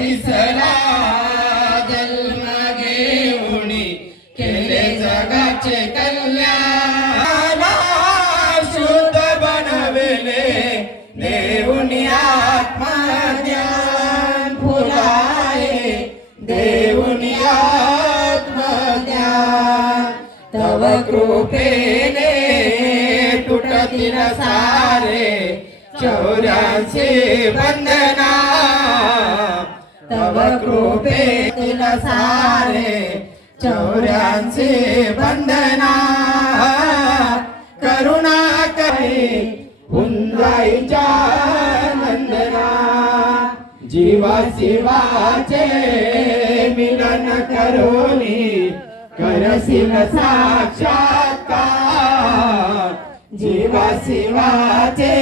तिसरा जन्म घेऊनी केले जगाचे कल्याण शुद्ध बनविले देऊनी आत्मज्ञान फुलाए देऊनी आत्मज्ञान तव कृपेने तुटतील सारे 84 बंधना तव कृपेतील सारे 84 बंधना करुणा करे हुंदाईच्या नंदना जीवा शिवाचे मिलन करोनी करशील साक्षात्कार जीवा शिवाचे